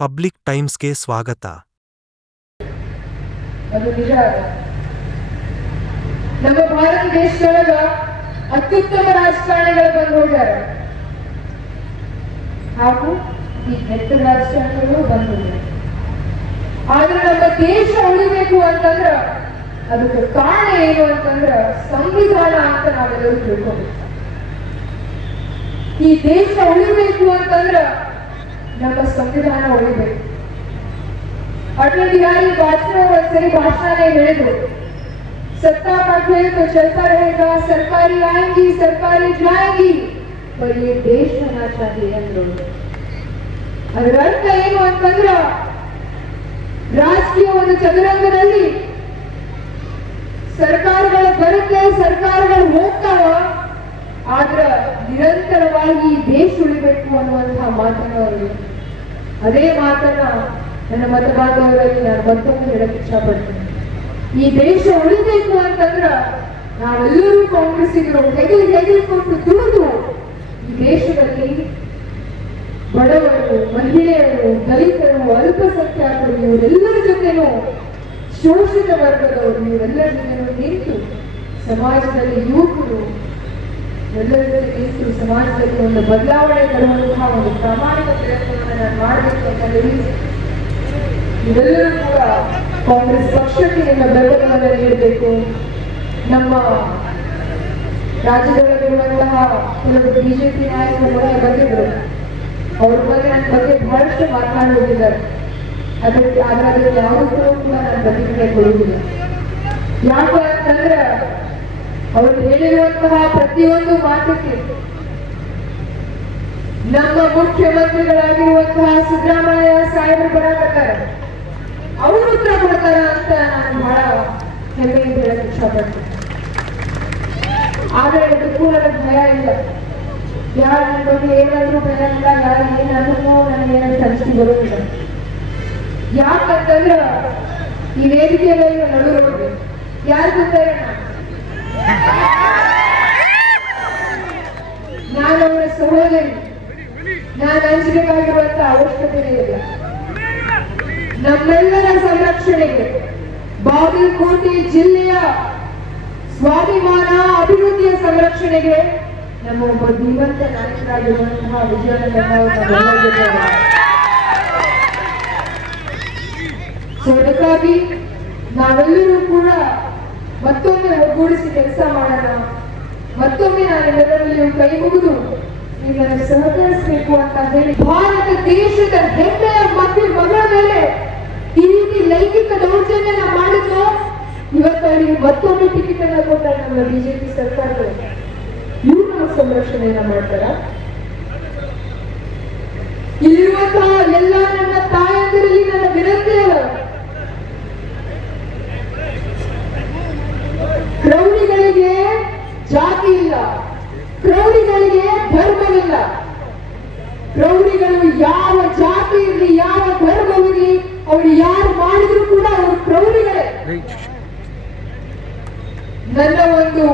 Public ಟೈಮ್ಸ್ಗೆ ಸ್ವಾಗತ ಅದು ನಿಜ ಅದ ನಮ್ಮ ಭಾರತ ದೇಶದೊಳಗ ಅತ್ಯುತ್ತಮ ರಾಜಕಾರಣಿಗಳು ಬಂದು ಹೋಗ್ಯಾರ. ಹಾಗೂ ಈ ಕೆಟ್ಟ ರಾಜಕಾರಣಿಗಳು ಬಂದು ಹೋಗ್ಯಾರ. ಆದ್ರೆ ನಮ್ಮ ದೇಶ ಉಳಿಬೇಕು ಅಂತಂದ್ರ ಅದಕ್ಕೆ ಕಾರಣ ಏನು ಅಂತಂದ್ರ ಸಂವಿಧಾನ ಅಂತ ನಾವೆಲ್ಲರೂ ತಿಳ್ಕೊಬೇಕು. ಈ ದೇಶ ಉಳಿಬೇಕು ಅಂತಂದ್ರ ನಮ್ಮ ಸಂವಿಧಾನ ಉಳಿಬೇಕು अटल बिहारी वाजपेयी ಒಂದ್ಸರಿ ಭಾಷಣ ಹೇಳಿದ್ರು सत्ता पाठे तो चलता रहेगा सरकारी आएंगी सरकारी जाएंगी पर ये देश होना चाहिए ಅಂದ್ರು ಅದರ ಅರ್ಥ ಏನು ಅಂತಂದ್ರ ರಾಜಕೀಯ ಒಂದು ಚದುರಂಗದಲ್ಲಿ ಸರ್ಕಾರಗಳು ಬರುತ್ತೆ ಸರ್ಕಾರಗಳು ಹೋಗ್ತಾವ ಆದ್ರ ನಿರಂತರವಾಗಿ ಈ ದೇಶ ಉಳಿಬೇಕು ಅನ್ನುವಂತಹ ಮಾತನ್ನ ಅವರು ಅದೇ ಮಾತನ್ನ ನನ್ನ ಮತಬಾಂಧವರಲ್ಲಿ ನಾನು ಮತ್ತೊಮ್ಮೆ ಹೇಳಕ್ ಇಷ್ಟಪಡ್ತೀನಿ. ಈ ದೇಶ ಉಳಿಬೇಕು ಅಂತಂದ್ರ ನಾವೆಲ್ಲರೂ ಕಾಂಗ್ರೆಸ್ಸಿಗರು ಹೆಗಲು ಕೊಟ್ಟು ದುಡಿದು ಈ ದೇಶದಲ್ಲಿ ಬಡವರು, ಮಹಿಳೆಯರು, ದಲಿತರು, ಅಲ್ಪಸಂಖ್ಯಾತರು ಇವರೆಲ್ಲರ ಜೊತೆನೂ ಶೋಷಿತ ವರ್ಗದವರು ಇವರೆಲ್ಲರ ಜೊತೆನೂ ನಿಂತು ಸಮಾಜದಲ್ಲಿ ಯುವಕರು ಎಲ್ಲರ ಜೊತೆ ನಿಂತು ಸಮಾಜದಲ್ಲಿ ಒಂದು ಬದಲಾವಣೆ ತರುವಂತಹ ಒಂದು ಪ್ರಾಮಾಣಿಕ ಪ್ರಯತ್ನವನ್ನು ನಾನು ಮಾಡಬೇಕು ಅಂತ ಹೇಳಿ, ಇವೆಲ್ಲರೂ ಕೂಡ ಕಾಂಗ್ರೆಸ್ ಪಕ್ಷಕ್ಕೆ ನಿಮ್ಮ ಬೆಂಬಲವನ್ನು ನೀಡಬೇಕು. ನಮ್ಮ ರಾಜ್ಯದೊಳಗಿರುವಂತಹ ಕೆಲವು ಬಿಜೆಪಿ ನಾಯಕರು ಕೂಡ ಬಂದಿದ್ರು ಅವ್ರ ಬಗ್ಗೆ ನನ್ನ ಬಗ್ಗೆ ಬಹಳಷ್ಟು ಮಾತನಾಡಿ ಹೋಗಿದ್ದಾರೆ ಅದಕ್ಕೆ ಅದರಲ್ಲಿ ಯಾವುದಕ್ಕೂ ಕೂಡ ನಾನು ಪ್ರತಿಕ್ರಿಯೆ ಕೊಡುವುದಿಲ್ಲ. ಯಾಕೆ ಅಂತಂದ್ರೆ ಅವರು ಹೇಳಿರುವಂತಹ ಪ್ರತಿಯೊಂದು ಮಾತಕ್ಕೆ ನಮ್ಮ ಮುಖ್ಯಮಂತ್ರಿಗಳಾಗಿರುವಂತಹ ಸಿದ್ದರಾಮಯ್ಯ ಸಾಹೇಬರು ಬರಾಕತ್ತಾರೆ ಅವರು ಉತ್ತರ ಕೊಡ್ತಾರ ಅಂತ ನಾನು ಬಹಳ ಹೆಮ್ಮೆಯಿಂದ ಹೇಳಕ್ ಇಷ್ಟಪಡ್ತೀನಿ. ಆದ್ರೆ ಇದಕ್ಕೂ ನನಗೆ ಭಯ ಇಲ್ಲ. ಯಾರು ಬಗ್ಗೆ ಏನಾದ್ರೂ ಭಯ ಇಲ್ಲ ಯಾರು ಏನಾದ್ರೂ ನನಗೆ ಏನಾದ್ರು ಕನಸು ಬರೋದಿಲ್ಲ ಯಾಕಂತಂದ್ರ ಈ ವೇದಿಕೆಯಲ್ಲ ನಡು ನಡುವೆ ಯಾರು ಗೊತ್ತಾರೆ ನಾನು ಅವರ ಸಹೋದರಿ, ನಾನು ಹಂಚಬೇಕಾಗಿರುವಂತ ಅವಶ್ಯಕತೆ ಇಲ್ಲ ನಮ್ಮೆಲ್ಲರ ಸಂರಕ್ಷಣೆಗೆ ಬಾಗಲಕೋಟೆ ಜಿಲ್ಲೆಯ ಸ್ವಾಭಿಮಾನ ಅಭಿವೃದ್ಧಿಯ ಸಂರಕ್ಷಣೆಗೆ ನಮ್ಮ ಒಬ್ಬ ಧೀಮಂತ ನಾಯಕರಾಗಿರುವಂತಹ ವಿಜಯನಗರ ಸೊ ಅದಕ್ಕಾಗಿ ನಾವೆಲ್ಲರೂ ಕೂಡ ಮತ್ತೊಮ್ಮೆ ಒಗ್ಗೂಡಿಸಿ ಕೆಲಸ ಮಾಡೋಣ. ಮತ್ತೊಮ್ಮೆ ನಾನೆಲ್ಲರಲ್ಲಿಯೂ ಕೈ ಮುಗಿದು ನೀವು ಸಹಕರಿಸಬೇಕು ಅಂತ ಹೇಳಿ ಭಾರತ ದೇಶದ ಹೆಮ್ಮೆಯ ಮಧ್ಯ ಮಗಳ ಮೇಲೆ ಈ ರೀತಿ ಲೈಂಗಿಕ ದೌರ್ಜನ್ಯನ ಮಾಡಿದ್ರು ಇವತ್ತು ಅವರಿಗೆ ಮತ್ತೊಮ್ಮೆ ಟಿಕೆಟ್ ಅನ್ನ ಕೊಟ್ಟಾರೆ ನಮ್ಮ ಬಿಜೆಪಿ ಸರ್ಕಾರಗಳು ಇವರು ಸಂರಕ್ಷಣೆಯನ್ನ ಮಾಡ್ತಾರ? ಇಲ್ಲಿರುವಂತಹ ಎಲ್ಲ ನನ್ನ ತಾಯಂದಿರಲ್ಲಿ ನನ್ನ ವಿನಂತಿ ಅದ ಕ್ರೌರಿಗಳಿಗೆ ಜಾತಿ ಇಲ್ಲ ಕ್ರೌರಿಗಳಿಗೆ ಧರ್ಮವಿಲ್ಲ. ಪ್ರೌಢಿಗಳು ಯಾವ ಜಾತಿ ಇರಲಿ, ಯಾವ ಧರ್ಮವಿರಲಿ ಅವರು ಯಾರು ಮಾಡಿದ್ರು ಕೂಡ ಅವರು ಪ್ರೌಢಿಗಳೇ. ನನ್ನ ಒಂದು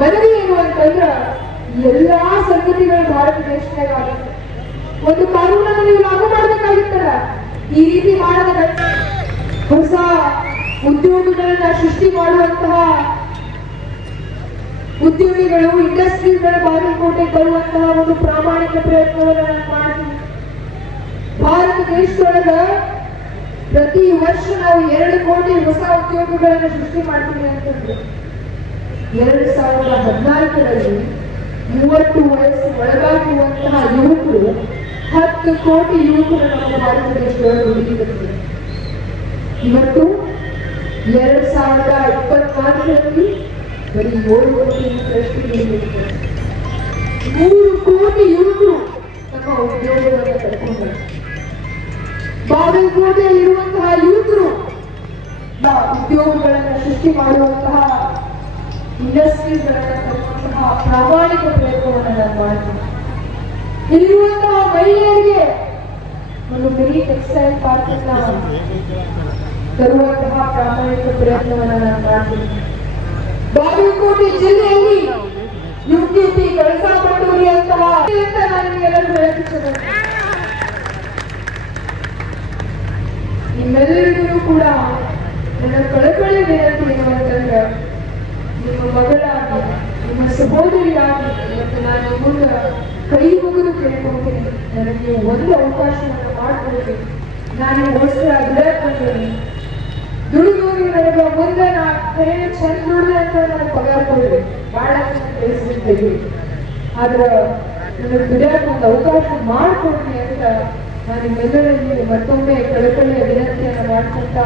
ಮನವಿ ಏನು ಅಂತಂದ್ರ, ಎಲ್ಲಾ ಸಂಗತಿಗಳು ಭಾರತ ದೇಶದಾಗ ಆಗುತ್ತೆ ಒಂದು ಕಾನೂನನ್ನು ನೀವು ಲಾಗು ಮಾಡಬೇಕಾಗಿತ್ತಲ್ಲ, ಈ ರೀತಿ ಮಾಡದ ಹೊಸ ಉದ್ಯೋಗಗಳನ್ನ ಸೃಷ್ಟಿ ಮಾಡುವಂತಹ ಉದ್ಯೋಗಿಗಳು ಇಂಡಸ್ಟ್ರೀಸ್ಗಳ ಬಾಗಲಕೋಟೆ ಬರುವಂತಹ ಒಂದು ಪ್ರಾಮಾಣಿಕ ಪ್ರಯತ್ನವನ್ನು ನಾನು ಭಾರತ ದೇಶದೊಳಗ ಪ್ರತಿ ವರ್ಷ ನಾವು ಎರಡು ಕೋಟಿ ಹೊಸ ಉದ್ಯೋಗಗಳನ್ನು ಸೃಷ್ಟಿ ಮಾಡ್ತೀವಿ ಅಂತಂದ್ರೆ, ಎರಡು ಸಾವಿರದ ಹದಿನಾಲ್ಕರಲ್ಲಿ ಮೂವತ್ತು ವಯಸ್ಸು ಒಳಗಾಗುವಂತಹ ಯುವಕರು ಹತ್ತು ಕೋಟಿ ಯುವಕರು ನಮ್ಮ ಭಾರತ ದೇಶದೊಳಗೆ ಉಳಿದಿರುತ್ತೆ ಇವತ್ತು ಎರಡು ಸಾವಿರದ ಇಪ್ಪತ್ನಾಲ್ಕರಲ್ಲಿ ಬರೀ ಏಳು ಕೋಟಿ ಮೂರು ಕೋಟಿ ಯುವಕರು ತಮ್ಮ ಉದ್ಯೋಗವನ್ನು ಕಳ್ಕೊಂಡರು ಬಾಗಲಕೋಟೆಯಲ್ಲಿರುವಂತಹ ಯುವಕರು ಬಾ ಉದ್ಯೋಗಗಳನ್ನು ಸೃಷ್ಟಿ ಮಾಡುವಂತಹ ಇಂಡಸ್ಟ್ರೀಸ್ಗಳನ್ನು ತರುವಂತಹ ಪ್ರಾಮಾಣಿಕ ಪ್ರಯತ್ನವನ್ನು ನಾನು ಮಾಡ್ತೀನಿ ಇಲ್ಲಿರುವಂತಹ ಮಹಿಳೆಯರಿಗೆ ಒಂದು ಮಿನಿ ಟೆಕ್ಸ್ಟೈಲ್ ಪಾರ್ಕ್ ತರುವಂತಹ ಪ್ರಾಮಾಣಿಕ ಪ್ರಯತ್ನವನ್ನು ನಾನು ಮಾಡ್ತೀನಿ ಬಾಗಲಕೋಟೆ ಜಿಲ್ಲೆಯಲ್ಲಿ ಯುಪಿಪಿ ಕಳಸಾ ಬಂಡೂರಿ ಅಂತ ನಾನು ನಿಮಗೆಲ್ಲರೂ ಇಷ್ಟಪಡ್ತೀನಿ. ನಿಮ್ಮೆಲ್ಲರಿಗೂ ಕೂಡ ನನ್ನ ಕಳಕಳಿ ವಿನಂತಿ ಏನು ಅಂತಂದ್ರೆ, ನಿಮ್ಮ ಮಗಳಾಗಿ, ನಿಮ್ಮ ಸಹೋದರಿಯಾಗಿ ಇವತ್ತು ನಾನು ಮುಂದೆ ಕೈ ಮುಗಿದು ಕೇಳ್ಕೊತೀನಿ ನನಗೆ ಒಂದು ಅವಕಾಶವನ್ನು ಮಾಡಿಕೊಡ್ರಿ. ನಾನು ಬಂದೀನಿ ದುಡಿದೋಗಿ ನನಗೆ ಮುಂದೆ ನಾ ಕರೆ ಚಂದ ದುಡಿದೆ ಅಂತ ನನಗೆ ಪಗಾರ ಕೊಡ್ರಿ ಭಾಳ ತಿಳಿಸ್ಬಿಡ್ತೀವಿ ಆದ್ರೆ ನನಗೆ ದುಡಿಯಕ್ಕೆ ಒಂದು ಅವಕಾಶ ಮಾಡಿಕೊಡ್ರಿ ಅಂತ ನಾನು ನಿಮ್ಮೆಲ್ಲರಲ್ಲಿ ಮತ್ತೊಮ್ಮೆ ಕಳಕಳಿಯ ವಿನಂತಿಯನ್ನು ಮಾಡ್ಕೊಂತ